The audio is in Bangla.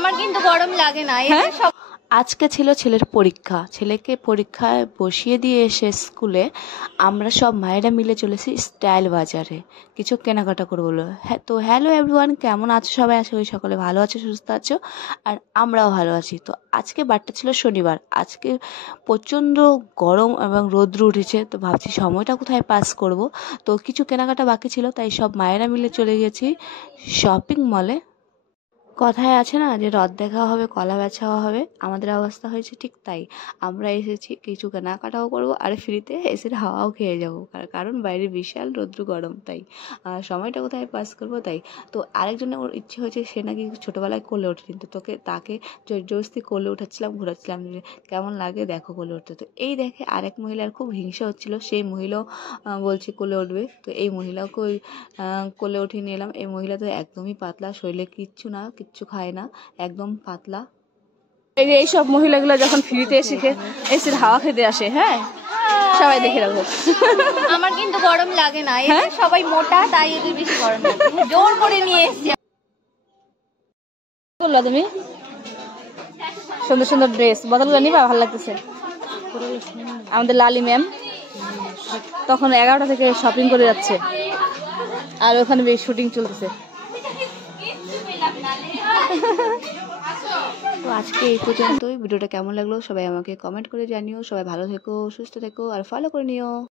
আমার কিন্তু গরম লাগে না। আজকে ছিল ছেলের পরীক্ষা, ছেলেকে পরীক্ষায় বসিয়ে দিয়ে এসে স্কুলে আমরা সব মায়েরা মিলে চলেছি স্টাইল বাজারে কিছু কেনাকাটা করবো বলে। হ্যাঁ, তো হ্যালো এভরিওয়ান, কেমন আছো সবাই? আশা করি সকলে ভালো আছো, সুস্থ আছো, আর আমরাও ভালো আছি। তো আজকে বারটা ছিল শনিবার, আজকে প্রচণ্ড গরম এবং রৌদ্র উঠেছে, তো ভাবছি সময়টা কোথায় পাস করব। তো কিছু কেনাকাটা বাকি ছিল, তাই সব মায়েরা মিলে চলে গেছি শপিং মলে। কথায় আছে না যে রথ দেখা হবে কলা বেচাও হবে, আমাদের অবস্থা হয়েছে ঠিক তাই। আমরা এসেছি কিছু কেনাকাটাও করবো আর ফ্রিতে এসে হাওয়াও খেয়ে যাবো, কারণ বাইরে বিশাল রৌদ্র গরম, তাই সময়টা কোথায় পাস করবো তাই। তো আরেকজনের ওর ইচ্ছে হয়েছে, সে নাকি ছোটোবেলায় কোলে ওঠেনি, তো তাকে জোরজবস্তি কোলে উঠাচ্ছিলাম, ঘোরাচ্ছিলাম যে কেমন লাগে দেখো কোলে উঠতে। তো এই দেখে আরেক মহিলার খুব হিংসা হচ্ছিল, সেই মহিলাও বলছে কোলে উঠবে, তো এই মহিলাকে ওই কোলে উঠিয়ে নিয়ে এলাম। এই মহিলা তো একদমই পাতলা, শরীরে কিচ্ছু খায় না, একদম পাতলা। এই যে এইসব মহিলাগুলো যখন ফ্রিতে এসে হাওয়া খেতে আসে, হ্যাঁ সবাই দেখে রাখো। আমার কিন্তু গরম লাগে না, সবাই মোটা তাই এদের বেশি গরম লাগে। জোর করে নিয়ে এসেছি। বললো তুমি সুন্দর সুন্দর ড্রেস বদলগুলো নিবা, ভালো লাগতেছে। আমাদের লালি ম্যাম তখন 11টা থেকে শপিং করে যাচ্ছে, আর ওখানে বেশ শুটিং চলতেছে। তো আজকে এই পর্যন্তই। ভিডিওটা কেমন লাগলো সবাই আমাকে কমেন্ট করে জানিও। সবাই ভালো থেকো, সুস্থ থেকো, আর ফলো করে নিও।